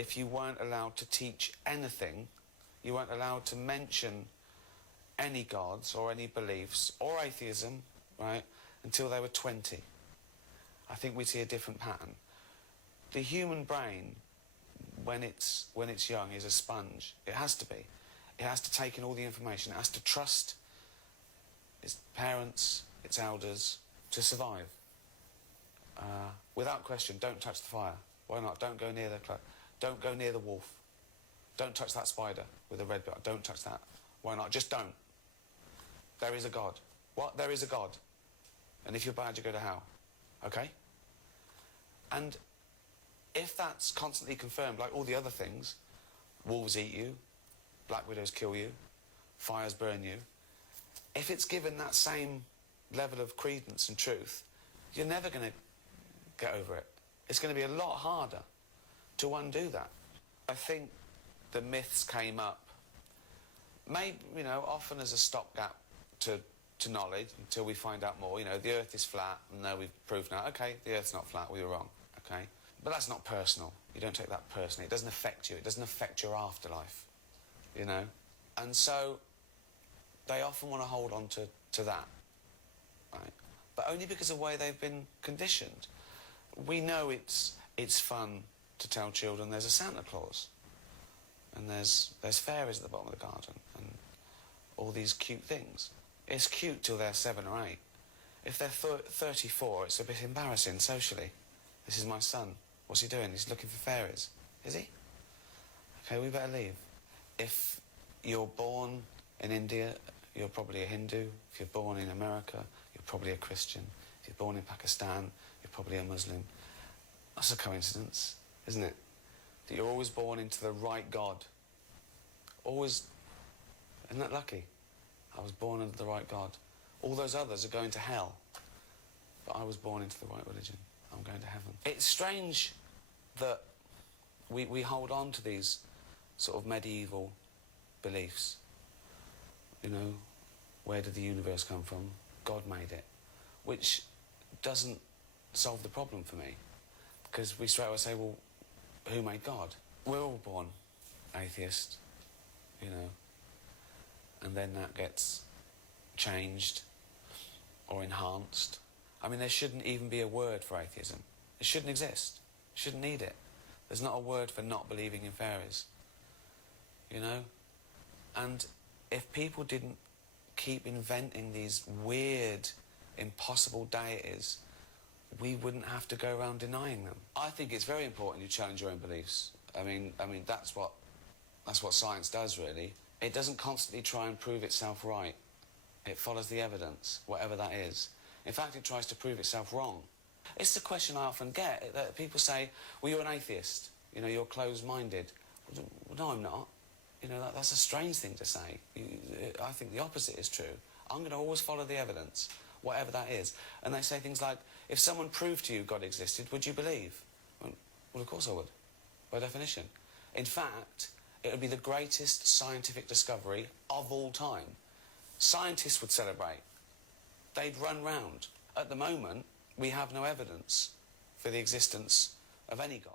if you weren't allowed to teach anything, you weren't allowed to mention any gods or any beliefs or atheism, right, until they were 20. I think we see a different pattern. The human brain, when it's young, is a sponge. It has to be. It has to take in all the information. It has to trust its parents, its elders, to survive. Without question, don't touch the fire. Why not? Don't go near the cloak. Don't go near the wolf. Don't touch that spider with a red bit. Don't touch that. Why not? Just don't. There is a God. What? There is a God. And if you're bad, you go to hell. Okay? And if that's constantly confirmed, like all the other things, wolves eat you, black widows kill you, fires burn you, if it's given that same level of credence and truth, you're never going to get over it. It's going to be a lot harder to undo that. I think the myths came up, maybe, you know, often as a stopgap to knowledge until we find out more. You know, the Earth is flat. No, we've proved now. Okay, the Earth's not flat. We were wrong. Okay, but that's not personal. You don't take that personally. It doesn't affect you. It doesn't affect your afterlife. You know, and so they often want to hold on to that, right? But only because of the way they've been conditioned. We know it's fun to tell children there's a Santa Claus, and there's fairies at the bottom of the garden, and all these cute things. It's cute till they're 7 or 8. If they're 34, it's a bit embarrassing socially. This is my son. What's he doing? He's looking for fairies. Is he? Okay, we better leave. If you're born in India, you're probably a Hindu. If you're born in America, you're probably a Christian. If you're born in Pakistan, you're probably a Muslim. That's a coincidence, isn't it? That you're always born into the right God. Always. Isn't that lucky? I was born into the right God. All those others are going to hell. But I was born into the right religion. I'm going to heaven. It's strange that we hold on to these sort of medieval beliefs. You know, where did the universe come from? God made it. Which doesn't solve the problem for me. Because we straight away say, well, who made God? We're all born atheist, you know. And then that gets changed or enhanced. I mean, there shouldn't even be a word for atheism. It shouldn't exist. Shouldn't need it. There's not a word for not believing in fairies. You know? And if people didn't keep inventing these weird, impossible deities, we wouldn't have to go around denying them. I think it's very important you challenge your own beliefs. I mean that's what science does, really. It doesn't constantly try and prove itself right. It follows the evidence, whatever that is. In fact, it tries to prove itself wrong. It's the question I often get, that people say, well, you're an atheist, you know, you're closed-minded. Well, no, I'm not. You know, that's a strange thing to say. I think the opposite is true. I'm going to always follow the evidence, whatever that is. And they say things like, if someone proved to you God existed, would you believe? Well, of course I would, by definition. In fact, it would be the greatest scientific discovery of all time. Scientists would celebrate. They'd run round. At the moment, we have no evidence for the existence of any God.